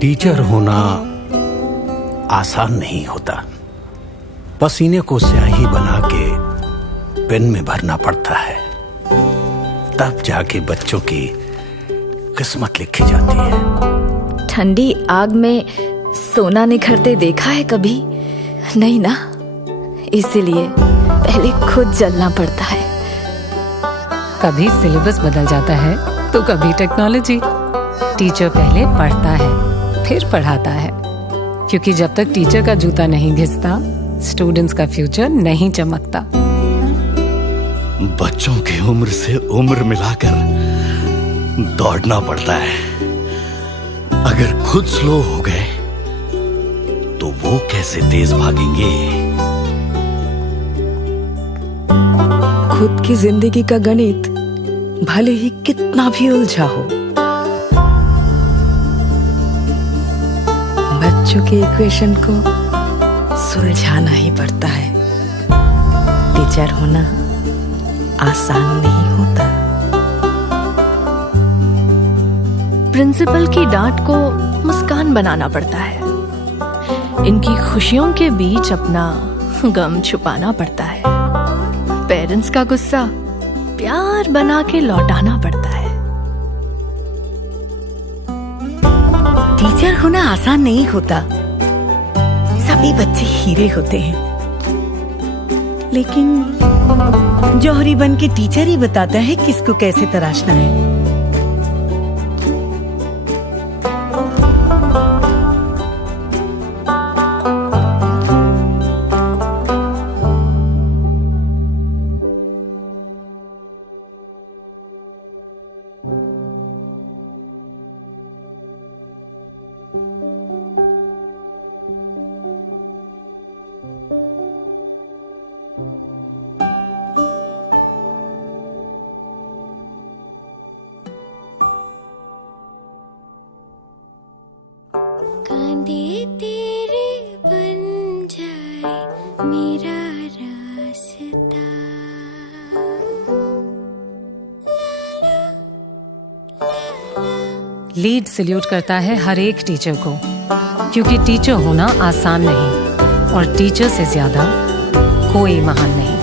Teacher होना आसान नहीं होता। पसीने को स्याही बना के पेन में भरना पड़ता है, तब जाके बच्चों की किस्मत लिखी जाती है। ठंडी आग में सोना निखरते देखा है कभी? नहीं ना, इसीलिए पहले खुद जलना पड़ता है। कभी सिलेबस बदल जाता है तो कभी टेक्नोलॉजी। टीचर पहले पढ़ता है फिर पढ़ाता है, क्योंकि जब तक टीचर का जूता नहीं घिसता स्टूडेंट्स का फ्यूचर नहीं चमकता। बच्चों की उम्र से उम्र मिलाकर दौड़ना पड़ता है। अगर खुद स्लो हो गए तो वो कैसे तेज भागेंगे? खुद की जिंदगी का गणित भले ही कितना भी उलझा हो, बच्चों के इक्वेशन को सुलझाना ही पड़ता है। टीचर होना आसान नहीं होता। प्रिंसिपल की डांट को मुस्कान बनाना पड़ता है। इनकी खुशियों के बीच अपना गम छुपाना पड़ता है। पेरेंट्स का गुस्सा प्यार बना के लौटाना पड़ता है। टीचर होना आसान नहीं होता। सभी बच्चे हीरे होते हैं, लेकिन जौहरी बन के टीचर ही बताता है किसको कैसे तराशना है। कांधे तेरे बन जाए मेरा रास्ता। लीड सल्यूट करता है हर एक टीचर को, क्योंकि टीचर होना आसान नहीं और टीचर से ज्यादा कोई महान नहीं।